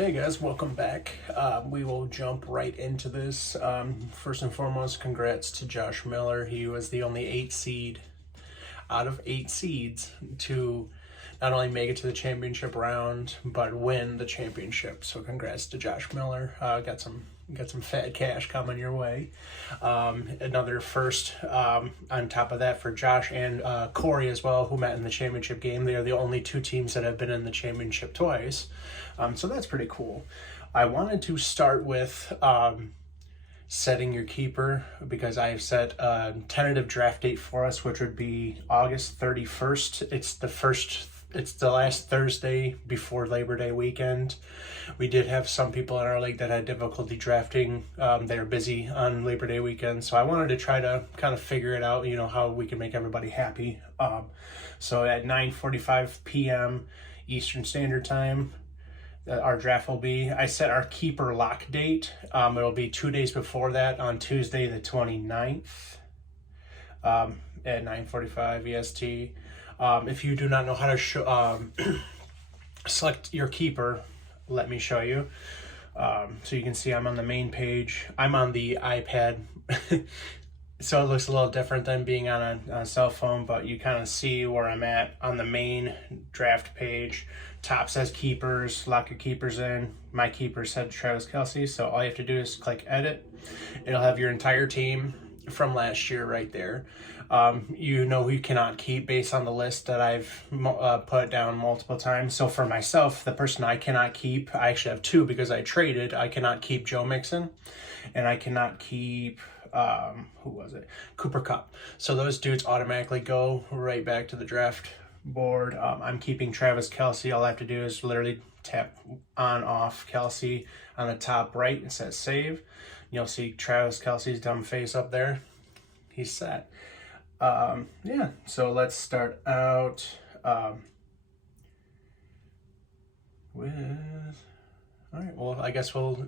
Hey guys, welcome back. We will jump right into this. First and foremost, congrats to Josh Miller. He was the only 8 seed out of 8 seeds to not only make it to the championship round, but win the championship. So congrats to Josh Miller. Got some fat cash coming your way. Another first on top of that for Josh and Corey as well, who met in the championship game. They are the only 2 teams that have been in the championship twice. So that's pretty cool. I wanted to start with setting your keeper because I have set a tentative draft date for us, which would be August 31st. It's the last Thursday before Labor Day weekend. We did have some people in our league that had difficulty drafting. They were busy on Labor Day weekend, so I wanted to try to kind of figure it out, how we can make everybody happy. So at 9:45 p.m. Eastern Standard Time, our draft will be. I set our keeper lock date. It'll be 2 days before that on Tuesday the 29th at 9:45 EST. If you do not know how to select your keeper, let me show you. So you can see I'm on the main page. I'm on the iPad, so it looks a little different than being on a cell phone, but you kind of see where I'm at on the main draft page. Top says keepers, lock your keepers in. My keeper said Travis Kelce, so all you have to do is click edit. It'll have your entire team from last year right there. Who you cannot keep based on the list that I've put down multiple times. So for myself, the person I cannot keep, I actually have 2 because I traded. I cannot keep Joe Mixon, and I cannot keep Cooper Kupp. So those dudes automatically go right back to the draft board. I'm keeping Travis Kelce. All I have to do is literally tap on off Kelce on the top right. It says save. You'll see Travis Kelce's dumb face up there. He's set. So let's start out with, all right, well, I guess we'll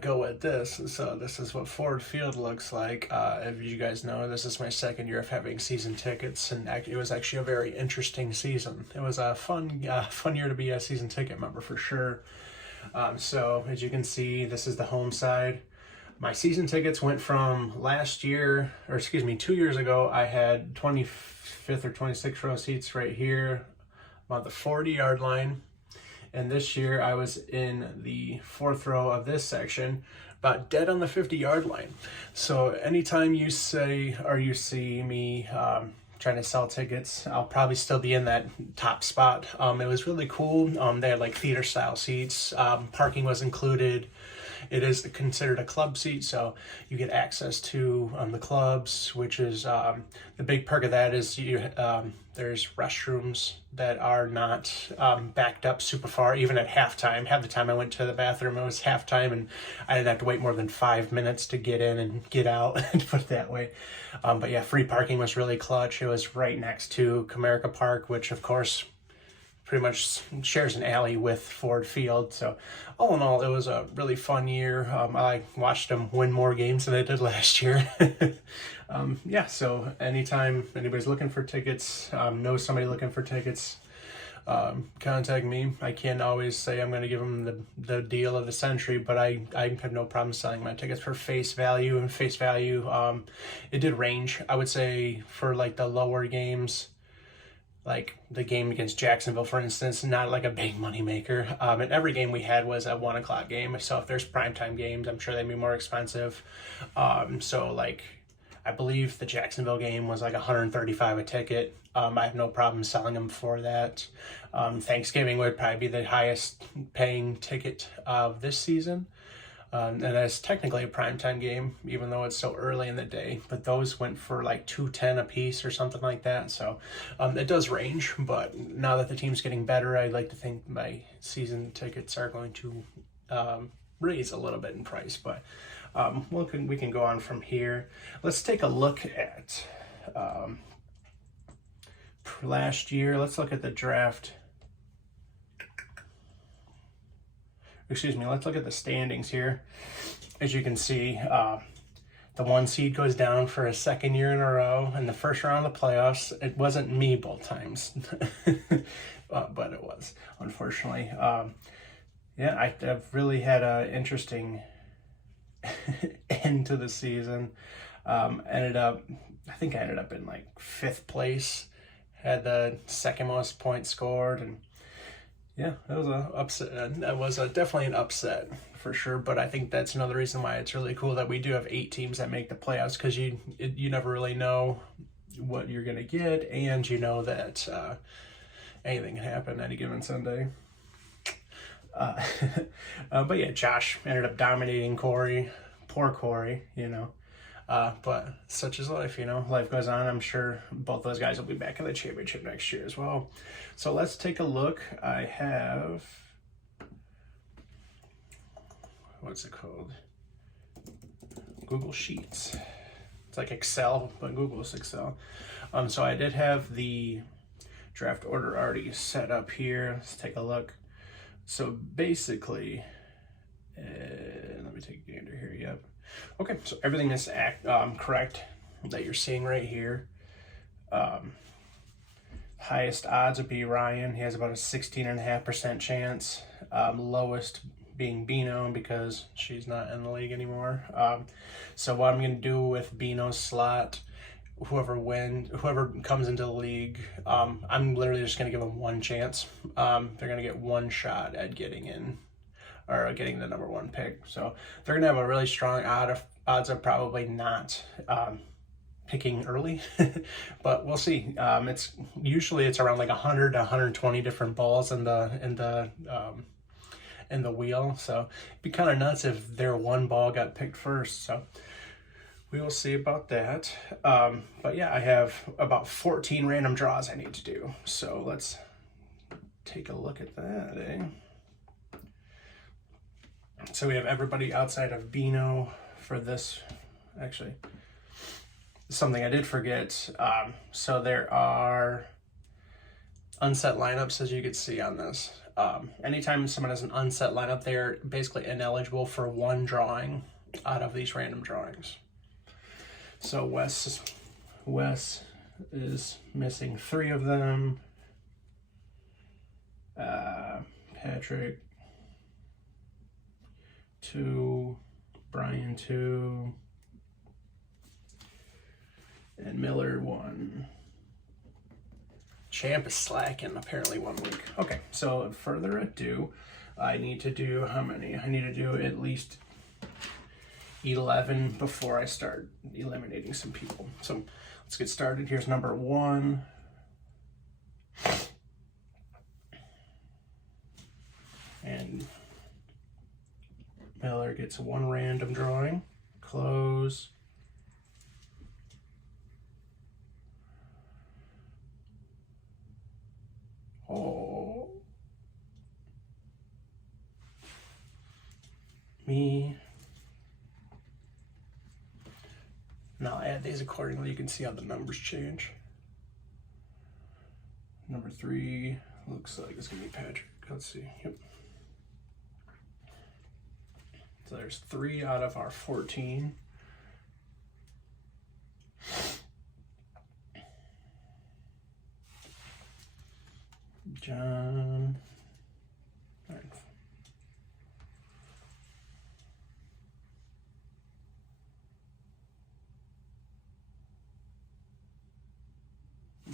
go with this. So this is what Ford Field looks like. If you guys know, this is my second year of having season tickets, and it was actually a very interesting season. It was a fun year to be a season ticket member for sure. So as you can see, this is the home side. My season tickets went from 2 years ago, I had 25th or 26th row seats right here, about the 40-yard line. And this year I was in the 4th row of this section, about dead on the 50-yard line. So anytime you see me trying to sell tickets, I'll probably still be in that top spot. It was really cool. They had like theater style seats. Parking was included. It is considered a club seat, so you get access to the clubs, which is the big perk of that is there's restrooms that are not backed up super far, even at halftime. Half the time I went to the bathroom, it was halftime, and I didn't have to wait more than 5 minutes to get in and get out, to put it that way. But yeah, free parking was really clutch. It was right next to Comerica Park, which of course pretty much shares an alley with Ford Field. So all in all, it was a really fun year. I watched them win more games than they did last year. So anytime anybody's looking for tickets, knows somebody looking for tickets, contact me. I can't always say I'm going to give them the deal of the century, but I have no problem selling my tickets for face value. And face value, it did range. I would say for like the lower games, like the game against Jacksonville, for instance, not like a big money maker. And every game we had was a 1 o'clock game. So if there's primetime games, I'm sure they'd be more expensive. So like, I believe the Jacksonville game was like $135 a ticket. I have no problem selling them for that. Thanksgiving would probably be the highest paying ticket of this season. And that's technically a primetime game, even though it's so early in the day. But those went for like $210 a piece or something like that. So it does range. But now that the team's getting better, I'd like to think my season tickets are going to raise a little bit in price. But we can go on from here. Let's take a look at last year. Let's look at the draft. Let's look at the standings here. As you can see, the 1 seed goes down for a 2nd year in a row in the first round of the playoffs. It wasn't me both times, but it was, unfortunately. Yeah, I've really had an interesting end to the season. I think I ended up in like 5th place. Had the second most points scored, and yeah, that was a upset. That was definitely an upset for sure. But I think that's another reason why it's really cool that we do have 8 teams that make the playoffs, because you never really know what you're gonna get, and you know that anything can happen any given Sunday. Uh, but yeah, Josh ended up dominating Corey. Poor Corey, you know. But such is life, you know. Life goes on. I'm sure both those guys will be back in the championship next year as well. So let's take a look. I have, what's it called? Google Sheets. It's like Excel, but Google's Excel. So I did have the draft order already set up here. Let's take a look. So basically, let me take a gander here. Yep. Okay, so everything is correct that you're seeing right here. Highest odds would be Ryan. He has about a 16.5% chance. Lowest being Bino, because she's not in the league anymore. So what I'm going to do with Bino's slot, whoever comes into the league, I'm literally just going to give them one chance. They're going to get one shot at getting in, or getting the number 1 pick. So they're going to have a really strong odds of probably not picking early, but we'll see. It's usually around like 100 to 120 different balls in the wheel. So it'd be kind of nuts if their one ball got picked first. So we will see about that. But yeah, I have about 14 random draws I need to do. So let's take a look at that, eh? So we have everybody outside of Bino for this. Actually, something I did forget. So there are unset lineups, as you can see on this. Anytime someone has an unset lineup, they're basically ineligible for one drawing out of these random drawings. So Wes is missing 3 of them. Patrick 2, Brian 2, and Miller 1. Champ is slacking apparently 1 week. Okay, so further ado, I need to do how many? I need to do at least 11 before I start eliminating some people. So let's get started. Here's number 1. And Miller gets 1 random drawing. Close. Oh. Me. Now I'll add these accordingly. You can see how the numbers change. Number 3 looks like it's gonna be Patrick. Let's see. Yep. So there's 3 out of our 14. John. All right.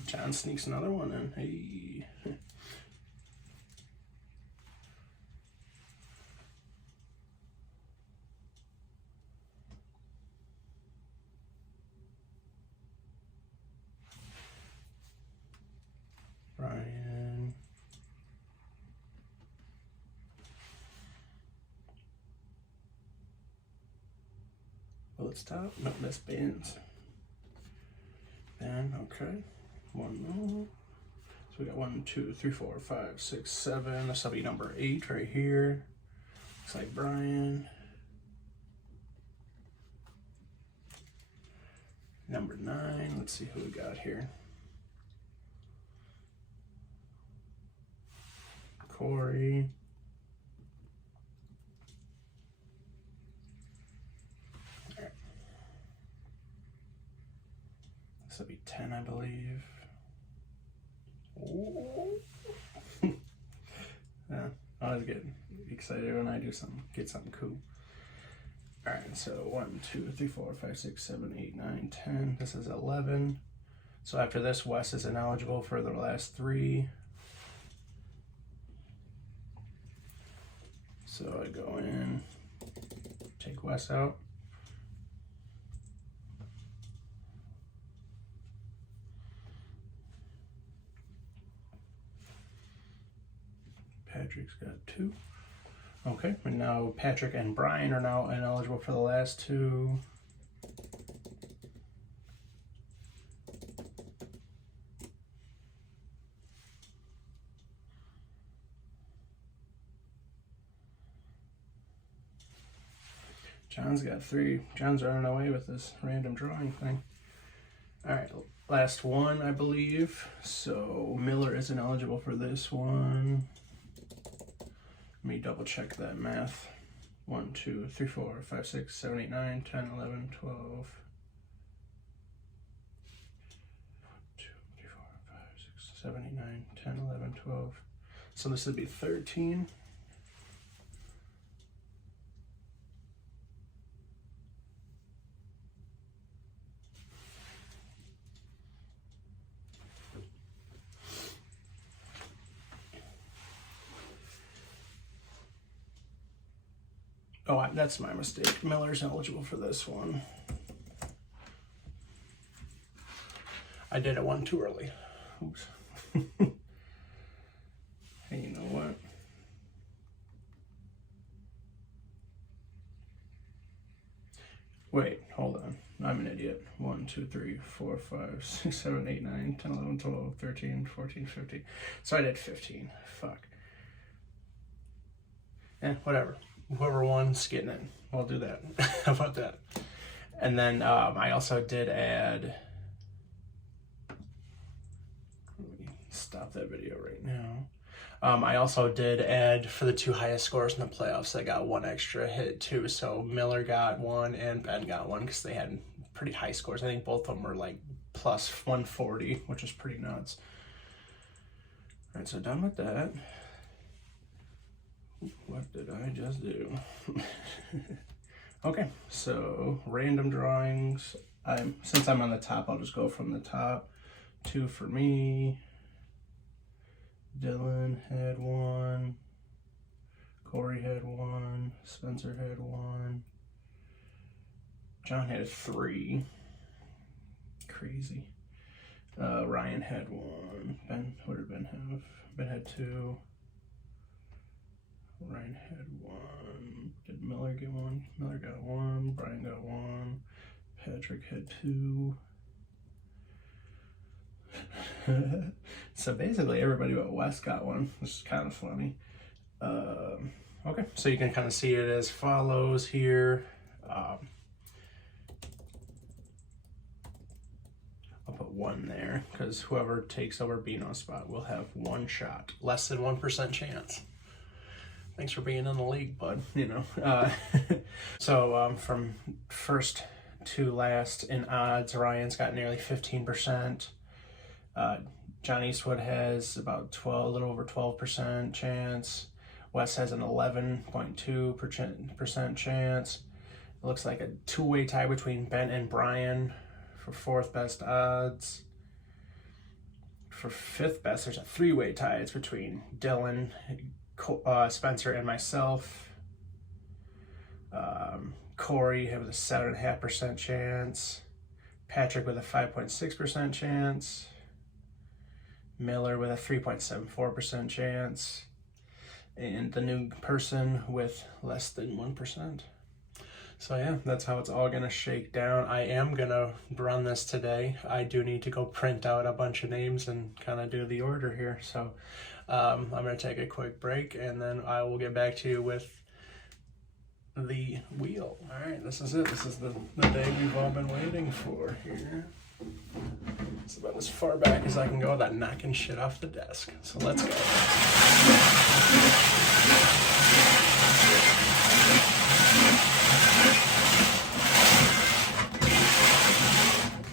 John sneaks another one in. Hey. Brian. Bullet top. No, that's Ben's. Ben, okay. 1 more. So we got 1, 2, 3, 4, 5, 6, 7. This will be number 8 right here. Looks like Brian. Number 9. Let's see who we got here. Corey. All right. This will be 10, I believe. Oh. Yeah, I was getting excited when I do something, get something cool. All right, so 1, 2, 3, 4, 5, 6, 7, 8, 9, 10. This is 11. So after this, Wes is ineligible for the last 3. So I go in, take Wes out. Patrick's got 2. Okay, and now Patrick and Brian are now ineligible for the last 2. John's got 3. John's running away with this random drawing thing. All right, last one, I believe. So Miller isn't eligible for this one. Let me double check that math. 1, 2, 3, 4, 5, 6, 7, 8, 9, 10, 11, 12. 1, 2, 3, 4, 5, 6, 7, 8, 9, 10, 11, 12. So this would be 13. Oh, that's my mistake. Miller's eligible for this one. I did it one too early. Oops. Hey, you know what? Wait, hold on. I'm an idiot. 1, 2, 3, 4, 5, 6, 7, 8, 9, 10, 11, 12, 13, 14, 15. So I did 15. Fuck. Whatever. Whoever won's getting it. We'll do that. How about that? And then I also did add. Let me stop that video right now. I also did add for the 2 highest scores in the playoffs. I got 1 extra hit too. So Miller got 1 and Ben got 1 because they had pretty high scores. I think both of them were like plus 140, which is pretty nuts. All right, so done with that. What did I just do? Okay, so random drawings. Since I'm on the top, I'll just go from the top. 2 for me. Dylan had 1. Corey had 1. Spencer had 1. John had 3. Crazy. Ryan had 1. Ben, what did Ben have? Ben had 2. Ryan had 1. Did Miller get 1? Miller got 1. Brian got 1. Patrick had 2. So basically everybody but Wes got 1, which is kind of funny. Okay, so you can kind of see it as follows here. I'll put 1 there because whoever takes over Bino's spot will have 1 shot. Less than 1% chance. Thanks for being in the league, bud. You know. So from first to last in odds, Ryan's got nearly 15%. John Eastwood has about a little over 12% chance. Wes has an 11.2% chance. It looks like a 2-way tie between Ben and Brian for 4th best odds. For 5th best, there's a 3-way tie. It's between Dylan, Spencer, and myself. Corey with a 7.5% chance. Patrick with a 5.6% chance. Miller with a 3.74% chance. And the new person with less than 1%. So yeah, that's how it's all gonna shake down. I am gonna run this today. I do need to go print out a bunch of names and kind of do the order here. So I'm gonna take a quick break and then I will get back to you with the wheel. All right, this is it. This is the day we've all been waiting for here. It's about as far back as I can go without knocking shit off the desk. So let's go.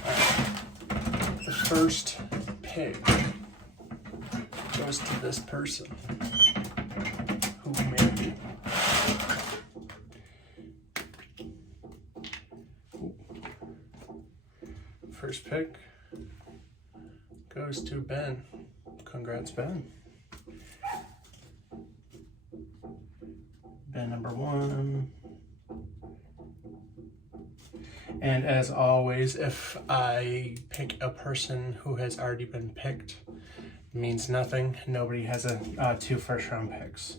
Right. The first pig goes to this person who made first pick goes to Ben. Congrats, Ben. Ben number 1. And as always, if I pick a person who has already been picked, it means nothing. Nobody has a 2 first-round picks.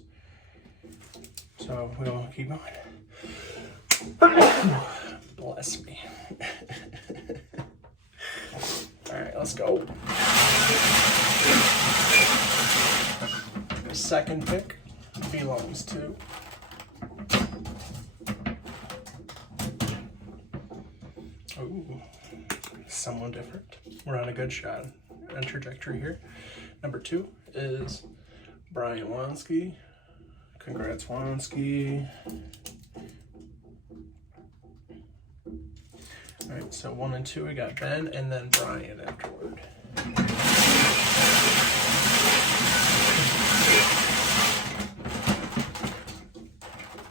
So we'll keep going. Bless me. All right, let's go. The second pick belongs to someone different. We're on a good shot and trajectory here. Number 2 is Brian Wansky. Congrats, Wansky. All right, so 1 and 2, we got Ben and then Brian afterward.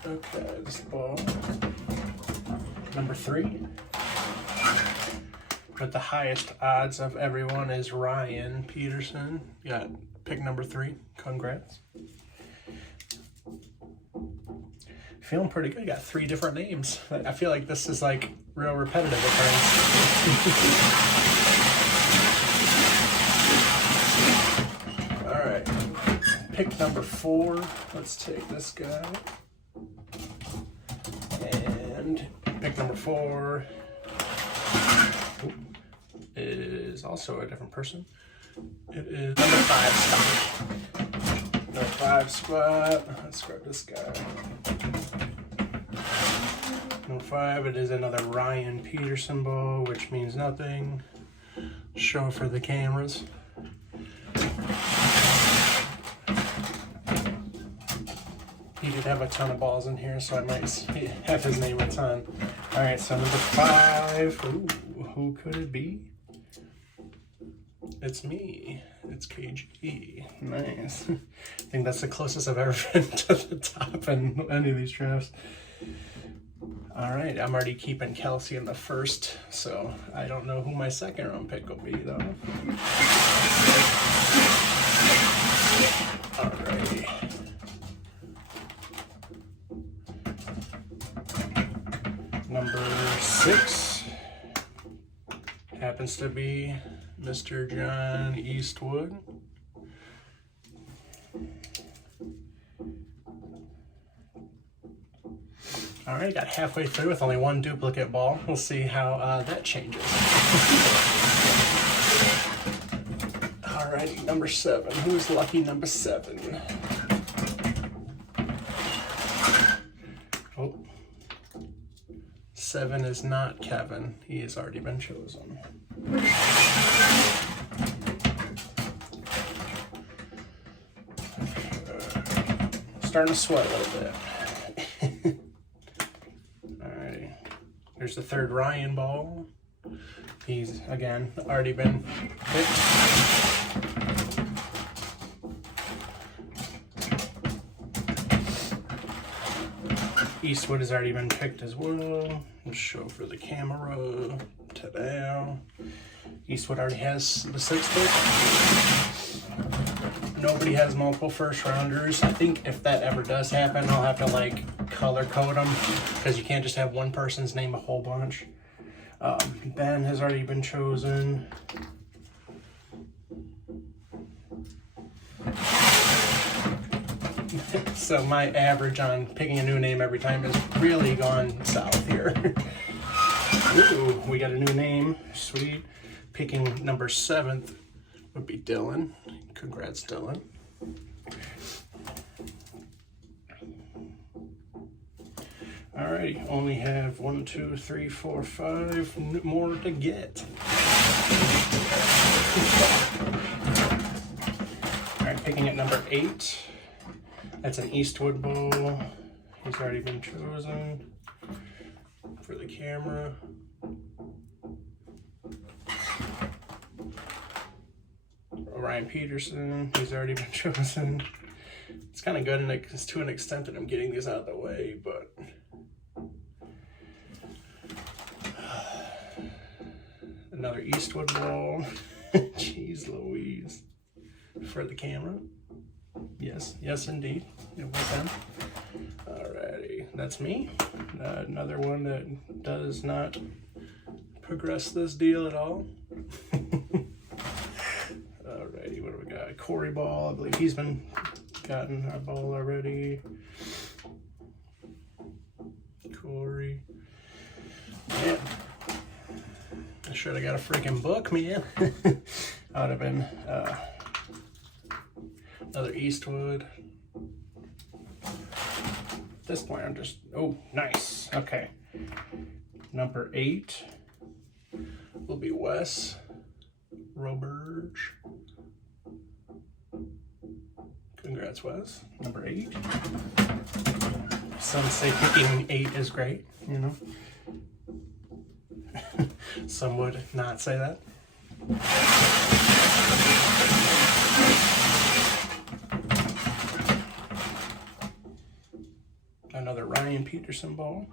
Okay, this ball. Number 3. But the highest odds of everyone is Ryan Peterson. You got pick number 3. Congrats. Feeling pretty good. You got 3 different names. I feel like this is like real repetitive occurrence. All right. Pick number 4. Let's take this guy. And pick number 4 is also a different person. It is number 5 spot. Number 5 spot. Let's grab this guy. Number 5, it is another Ryan Peterson ball, which means nothing. Show for the cameras. He did have a ton of balls in here, so I might have his name a ton. All right, so number 5. Ooh, who could it be? It's me. It's KG. Nice. I think that's the closest I've ever been to the top in any of these drafts. All right, I'm already keeping Kelsey in the first, so I don't know who my second round pick will be, though. All right. Number 6 happens to be Mr. John Eastwood. All right, got halfway through with only 1 duplicate ball. We'll see how that changes. All right, number 7. Who's lucky number 7? Oh, 7 is not Kevin. He has already been chosen. Starting to sweat a little bit. There's the 3rd Ryan ball. He's, again, already been picked. Eastwood has already been picked as well. Let's show for the camera. Ta-da. Eastwood already has the 6th pick. Nobody has multiple first rounders. I think if that ever does happen, I'll have to like color code them because you can't just have one person's name a whole bunch. Ben has already been chosen. So my average on picking a new name every time has really gone south here. Ooh, we got a new name. Sweet. Picking number 7th would be Dylan. Congrats, Dylan. Alrighty, only have 1, 2, 3, 4, 5 more to get. Alright, picking at number 8. That's an Eastwood ball. He's already been chosen for the camera. Ryan Peterson, he's already been chosen. It's kind of good and it's to an extent that I'm getting these out of the way, but Another Eastwood ball. Jeez Louise. For the camera. Yes, yes indeed. It was him. Alrighty, that's me. Another one that does not progress this deal at all. Alrighty, what do we got? Corey ball. I believe he's been gotten our ball already. Corey. Man. I should have got a freaking book, man. I would have been another Eastwood. At this point, I'm just, oh, nice. Okay. Number 8 will be Wes Roberge. Congrats, Wes. Number 8. Some say picking 8 is great, you know. Some would not say that. Another Ryan Peterson ball.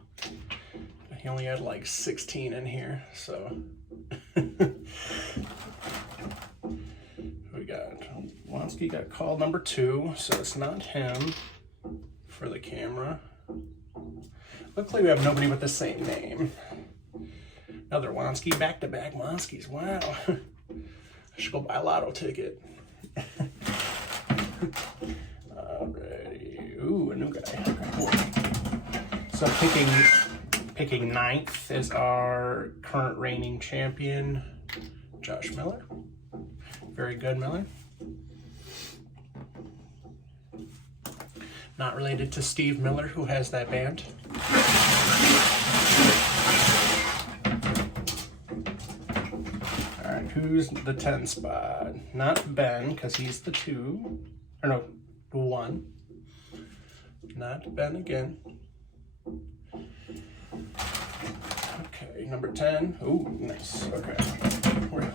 He only had like 16 in here, so. We got Wansky got called number 2, so it's not him for the camera. Luckily we have nobody with the same name. Another Wansky, back-to-back Wanskys. Wow. I should go buy a lotto ticket. Alrighty. Ooh, a new guy. Cool. So picking 9th is our current reigning champion, Josh Miller. Very good, Miller. Not related to Steve Miller, who has that band. Alright, who's the 10 spot? Not Ben, because he's the 2. Or no, 1. Not Ben again. Okay, number 10. Ooh, nice. Okay.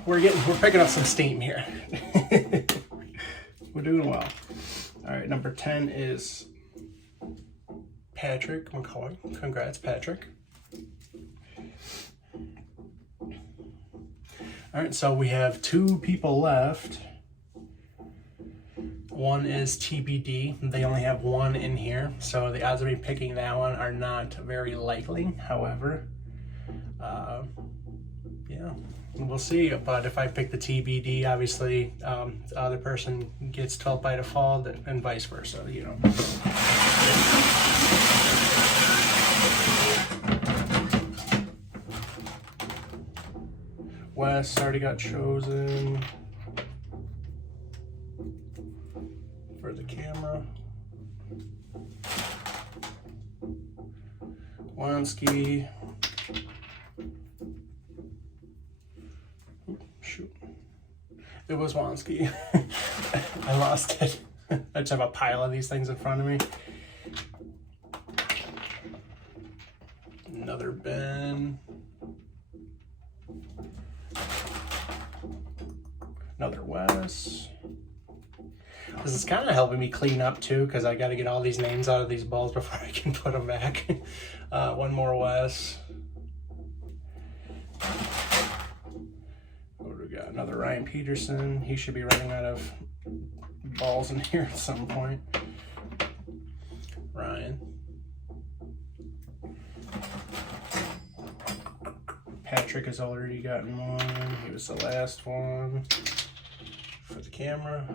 We're picking up some steam here. We're doing well. Alright, number 10 is Patrick McCoy. Congrats, Patrick. Alright, so we have 2 people left. One is TBD. They only have 1 in here, so the odds of me picking that one are not very likely. However, yeah, we'll see. But if I pick the TBD, obviously the other person gets 12 by default, and vice versa, you know. Wes already got chosen for the camera. Wansky. Shoot. It was Wansky. I lost it. I just have a pile of these things in front of me. Another Ben. Another Wes. This is kind of helping me clean up too, because I got to get all these names out of these balls before I can put them back. One more Wes. What do we got? Another Ryan Peterson. He should be running out of balls in here at some point. Ryan. Patrick has already gotten one. He was the last one for the camera.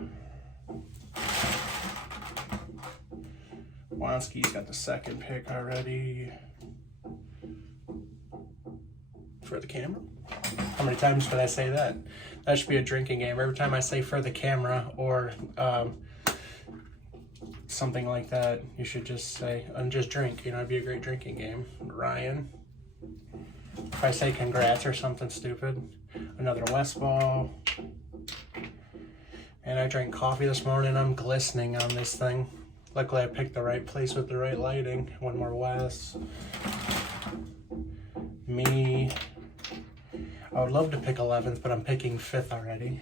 Wansky's got the second pick already for the camera. How many times did I say that? That should be a drinking game. Every time I say for the camera or something like that, you should just say, and just drink. You know, it'd be a great drinking game. Ryan. If I say congrats or something stupid. Another West ball. And I drank coffee this morning. I'm glistening on this thing. Luckily I picked the right place with the right lighting. One more West. Me. I would love to pick 11th, but I'm picking 5th already.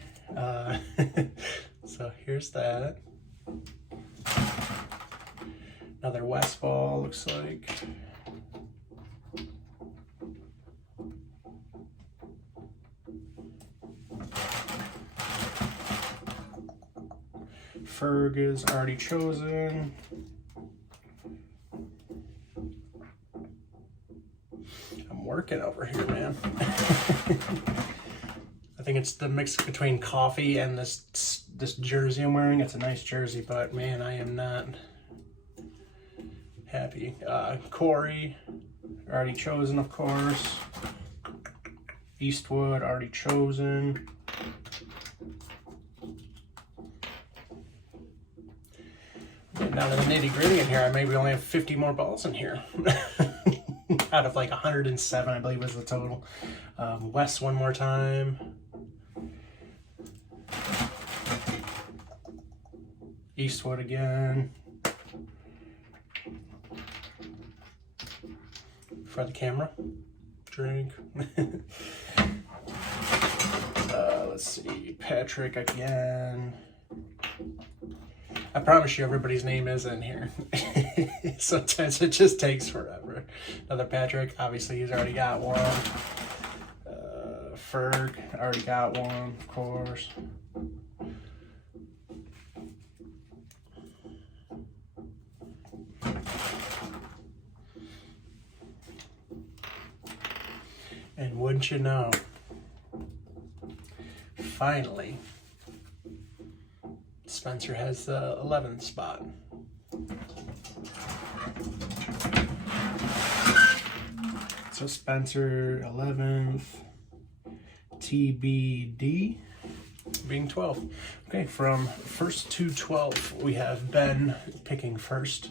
So here's that. Another West ball, looks like. Ferg is already chosen. I'm working over here, man. I think it's the mix between coffee and this jersey I'm wearing. It's a nice jersey, but man, I am not happy. Corey, already chosen, of course. Eastwood, already chosen. Down to the nitty gritty in here. I maybe only have 50 more balls in here. Out of like 107, I believe was the total. West one more time. Eastwood again. For the camera. Drink. Let's see. Patrick again. I promise you everybody's name is in here. Sometimes it just takes forever. Another Patrick. Obviously he's already got one. Ferg. Already got one, of course. And wouldn't you know, finally, Spencer has the 11th spot. So Spencer 11th, TBD being 12th. Okay, from 1st to 12th, we have Ben picking 1st.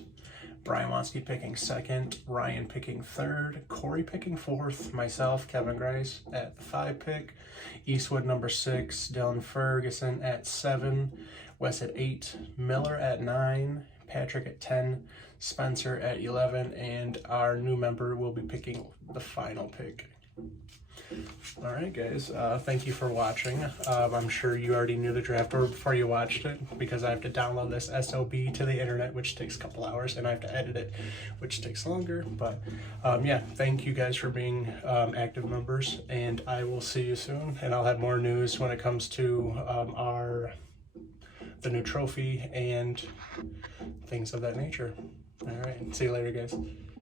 Brian Wansky picking 2nd, Ryan picking 3rd, Corey picking 4th, myself, Kevin Grice at the 5 pick, Eastwood number 6, Dylan Ferguson at 7, Wes at 8, Miller at 9, Patrick at 10, Spencer at 11, and our new member will be picking the final pick. All right, guys, thank you for watching. I'm sure you already knew the draft order before you watched it, because I have to download this SOB to the internet, which takes a couple hours, and I have to edit it, which takes longer. But yeah, thank you guys for being active members, and I will see you soon. And I'll have more news when it comes to the new trophy and things of that nature. All right, see you later, guys.